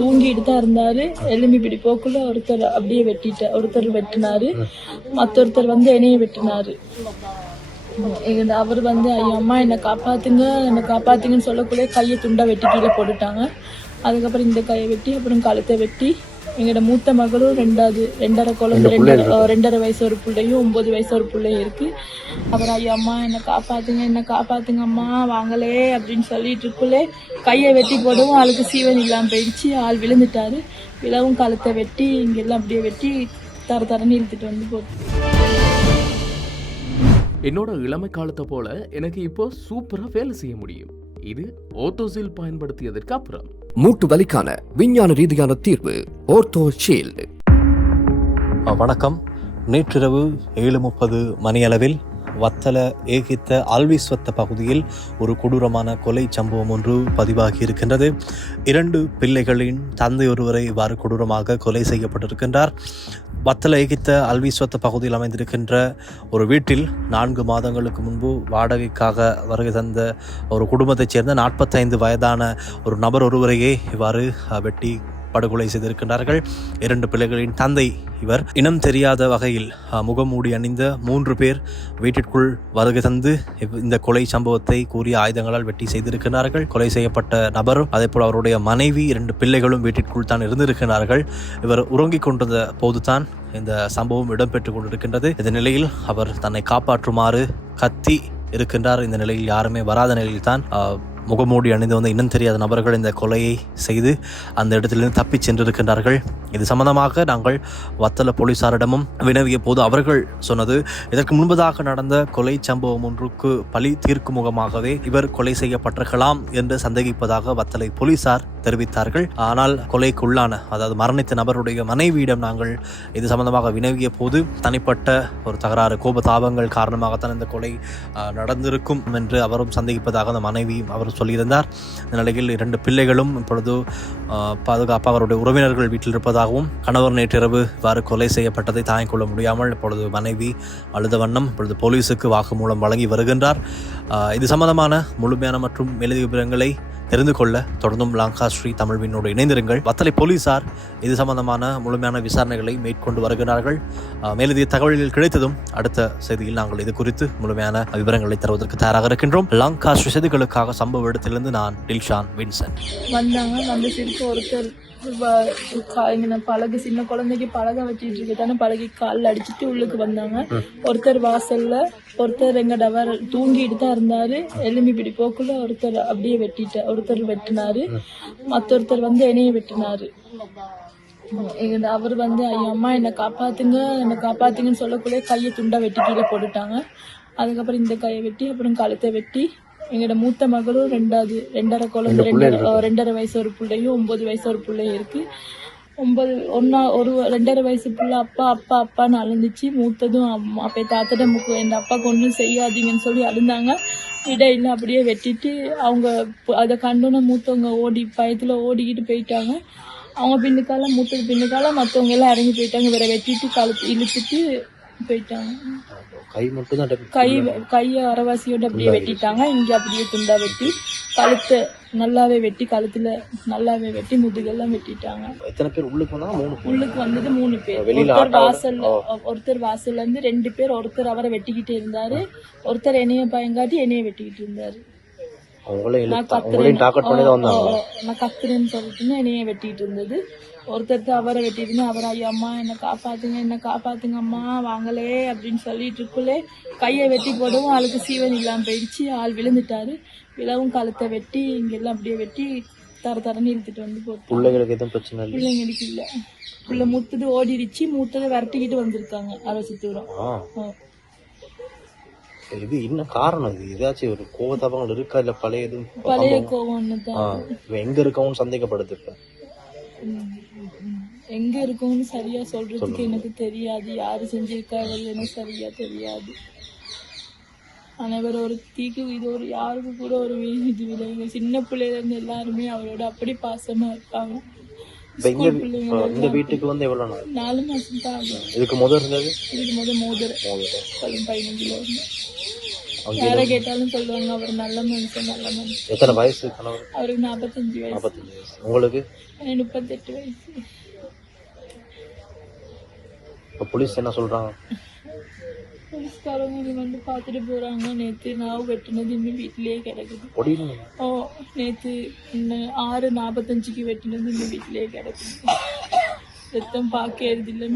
தூங்கிட்டு தான் இருந்தாரு. எலும்பி இப்படி போக்குள்ள ஒருத்தர் அப்படியே ஒருத்தர் வெட்டினாரு. மற்றொருத்தர் வந்து என்னைய வெட்டினாரு. அவர் வந்து ஐயோ அம்மா என்னை காப்பாத்துங்கன்னு சொல்லக்குள்ளே கையை துண்டா வெட்டி கீழே போட்டுட்டாங்க. அதுக்கப்புறம் இந்த கையை வெட்டி அப்புறம் கழுத்தை வெட்டி எங்களோட மூத்த மகளும் 2.5 குழந்தை 2.5 வயசு ஒரு பிள்ளையும் 9 வயசு ஒரு பிள்ளையும் இருக்கு. அப்புறம் ஐயோ அம்மா என்னை காப்பாத்துங்க அம்மா வாங்களே அப்படின்னு சொல்லிட்டு இருக்குள்ளே கையை வெட்டி போடவும் ஆளுக்கு சீவன் இல்லாமல் போயிடுச்சு. ஆள் விழுந்துட்டாரு. விழவும் கழுத்தை வெட்டி இங்கெல்லாம் அப்படியே வெட்டி தரன்னு இழுத்துட்டு வந்து போட்டு. என்னோட இளமை காலத்தை போல எனக்கு இப்போ சூப்பரா வேலை செய்ய முடியும். இது ஓர்த்தோசில் பயன்படுத்தியதற்கு அப்புறம். மூட்டு வலிக்கான விஞ்ஞான ரீதியான தீர்வு ஓர்த்தோ ஷீல்ட். வணக்கம். நேற்றிரவு 7:30 மணியளவில் வத்தல ஏகித்த ஆல்விஸ்வத்த பகுதியில் ஒரு கொடூரமான கொலை சம்பவம் ஒன்று பதிவாகி இருக்கின்றது. 2 பிள்ளைகளின் தந்தை ஒருவரை இவ்வாறு கொடூரமாக கொலை செய்யப்பட்டிருக்கின்றார். வத்தல ஏகித்த அல்விஸ்வத்த பகுதியில் அமைந்திருக்கின்ற ஒரு வீட்டில் 4 மாதங்களுக்கு முன்பு வாடகைக்காக வருகை தந்த ஒரு குடும்பத்தைச் சேர்ந்த 45 வயதான ஒரு நபர் ஒருவரையே இவ்வாறு வெட்டி படுகொலை செய்திருக்கின்றார்கள். 2 பிள்ளைகளின் தந்தை இவர். இனம் தெரியாத வகையில் முகமூடி அணிந்த 3 பேர் வீட்டிற்குள் வருகை தந்து இந்த கொலை சம்பவத்தை கூறிய ஆயுதங்களால் வெட்டி செய்திருக்கிறார்கள். கொலை செய்யப்பட்ட நபரும் அதே போல் அவருடைய மனைவி 2 பிள்ளைகளும் வீட்டிற்குள் தான் இருந்திருக்கிறார்கள். இவர் உறங்கிக் கொண்டிருந்த போதுதான் இந்த சம்பவம் இடம்பெற்றுக் கொண்டிருக்கின்றது. இந்த நிலையில் அவர் தன்னை காப்பாற்றுமாறு கத்தி இருக்கின்றார். இந்த நிலையில் யாருமே வராத நிலையில் தான் முகமூடி அணிந்து வந்த இன்னும் தெரியாத நபர்கள் இந்த கொலையை செய்து அந்த இடத்திலிருந்து தப்பி சென்றிருக்கின்றார்கள். இது சம்பந்தமாக நாங்கள் வத்தல போலீசாரிடமும் வினவிய போது அவர்கள் சொன்னது, இதற்கு முன்பதாக நடந்த கொலை சம்பவம் ஒன்றுக்கு பழி தீர்க்கும் முகமாகவே இவர் கொலை செய்யப்பட்டிருக்கலாம் என்று சந்தேகிப்பதாக வத்தலை போலீசார் தெரிவித்தார்கள். ஆனால் கொலைக்குள்ளான அதாவது மரணித்த நபருடைய மனைவியிடம் நாங்கள் இது சம்பந்தமாக வினவிய போது தனிப்பட்ட ஒரு தகராறு கோபதாபங்கள் காரணமாகத்தான் இந்த கொலை நடந்திருக்கும் என்று அவரும் சந்தேகிப்பதாக அந்த மனைவி அவர் சொல்லியிருந்தார். இந்த நிலையில் 2 பிள்ளைகளும் இப்பொழுது பாதுகாப்பாக அவருடைய உறவினர்கள் வீட்டில் இருப்பதாகவும் கணவர் நேற்றிரவு இவ்வாறு கொலை செய்யப்பட்டதை தாங்கிக் கொள்ள முடியாமல் இப்பொழுது மனைவி அழுத வண்ணம் இப்பொழுது போலீசுக்கு வாக்குமூலம் வழங்கி வருகின்றார். இது சம்பந்தமான முழுமையான மற்றும் மேலதிக விவரங்களை தெரிந்து கொள்ள தொடர்ந்தும் லாங்காஸ்ட்ரி தமிழ்வினோடு இணைந்திருங்கள். வத்தலை போலீசார் இது சம்பந்தமான முழுமையான விசாரணைகளை மேற்கொண்டு வருகிறார்கள். மேலதிக தகவல்கள் கிடைத்ததும் அடுத்த செய்தியில் நாங்கள் இது குறித்து முழுமையான விவரங்களை தருவதற்கு தயாராக இருக்கின்றோம். லாங்காஸ்ட்ரி செய்திகளுக்காக சம்பவ இடத்திலிருந்து நான் டில்ஷான் வின்சென்ட். ஒருத்தர் பழகு சின்ன குழந்தைக்கு பழக வச்சுட்டு இருக்கதானே பழகி காலில் அடிச்சுட்டு உள்ளுக்கு வந்தாங்க. ஒருத்தர் வாசல்ல, ஒருத்தர் எங்க டவர் தூங்கிட்டு தான் இருந்தாரு. எலும்பி இப்படி போக்குள்ள ஒருத்தர் அப்படியே ஒருத்தர் வெட்டினாரு. மற்றொருத்தர் வந்து என்னைய வெட்டினாரு. அவர் வந்து ஐயோ அம்மா என்னை காப்பாத்துங்கன்னு சொல்லக்குள்ளே கையை துண்டா வெட்டி கீழே போட்டுட்டாங்க. அதுக்கப்புறம் இந்த கையை வெட்டி அப்புறம் கழுத்தை வெட்டி எங்களோட மூத்த மகளும் 2.5 குழந்தை 2.5 வயசு ஒரு பிள்ளையும் 9 வயசு ஒரு பிள்ளையும் இருக்கு. 2.5 வயசு பிள்ளை அப்பான்னு அழுந்துச்சு. மூத்ததும் அப்போ தாத்தட என் அப்பாவுக்கு ஒன்றும் செய்யாதீங்கன்னு சொல்லி அழுந்தாங்க. இடையில அப்படியே வெட்டிட்டு அவங்க அதை கண்டோன்னு மூத்தவங்க பயத்தில் ஓடிக்கிட்டு போயிட்டாங்க. அவங்க மூத்தது பின்னுக்கால மற்றவங்க எல்லாம் இறங்கி போயிட்டாங்க. வேற வெட்டிட்டு கழுத்து இழுத்துட்டு போயிட்டாங்க. கையை அரைவாசியோட அப்படியே வெட்டிட்டாங்க. இங்க அப்படியே துண்டா வெட்டி கழுத்தை நல்லாவே வெட்டி கழுத்துல நல்லாவே வெட்டி முதுகெல்லாம் வெட்டிட்டாங்க. எத்தனை பேர் உள்ளுக்கு வந்தது 3 பேர். ஒருத்தர் வாசல்ல இருந்து 2 பேர். ஒருத்தர் அவரை வெட்டிக்கிட்டு இருந்தாரு. ஒருத்தர் என்னைய பயங்காட்டி என்னைய வெட்டிக்கிட்டு இருந்தாரு. நான் கத்துறேன்னு சொல்லிட்டு என்னைய வெட்டிட்டு இருந்தது. ஒருத்தர் அவரை வெட்டிட்டு அவர் ஐயோ அம்மா என்னை காப்பாத்துங்க அம்மா வாங்களே அப்படின்னு சொல்லிட்டு இருக்குள்ளே கையை வெட்டி போடவும் ஆளுக்கு சீவன் இல்லாமல் போயிடுச்சு. ஆள் விழுந்துட்டாரு. விழவும் கழுத்தை வெட்டி இங்கெல்லாம் அப்படியே வெட்டி தரன்னு இழுத்துட்டு வந்து போட்டு. பிள்ளைங்களுக்கு எதுவும் பிரச்சனை இல்லை? பிள்ளைங்களுக்கு இல்லை. பிள்ளை மூத்தது ஓடிடுச்சு. மூத்ததை விரட்டிக்கிட்டு வந்திருக்காங்க அரசு தூரம். இது என்ன காரணம்? இது ஏதாச்சும் ஒரு கோபதாபங்கள் இருக்கா இல்ல பழைய கோவம்னு தான். எங்க இருக்கவும் சந்தேகப்படுது. எங்க இருக்கோம்னு சரியா சொல்றதுக்கு எனக்கு தெரியாது. யாரு செஞ்சிருக்காங்க சரியா தெரியாது. அனைவரும் ஒரு தீக்கு இது ஒரு யாருக்கு கூட ஒரு இது விளைவுங்க. சின்ன பிள்ளைல இருந்து எல்லாருமே அவரோட அப்படி பாசமா இருப்பாங்க. இந்த வீட்டுக்கு வந்து எவ்வளவு நாள்? 4 மாசம் தான் ஆகும். இதுக்கு முதல் இருந்தது? இதுக்கு முதல் 15 கிலோ. யாரை கேட்டாலும் சொல்லுவாங்க அவர் நல்ல மனுஷன் நல்ல மனுஷன். எத்தனை வயசு கணவர்? அவருக்கு 45 வயசு. 45 வயசு. உங்களுக்கு? 38 வயசு. இப்போ போலீஸ் என்ன சொல்றாங்க? போலீஸ்காரங்க வந்து பார்த்துட்டு போறாங்க. நேற்று நாவு வெட்டினது இன்னும் வீட்டிலேயே கிடக்குது. ஓ, நேற்று 6:45 வெட்டினது இன்னும் வீட்டிலேயே கிடக்குது. ரத்தம் பார்க்கறது இல்லை.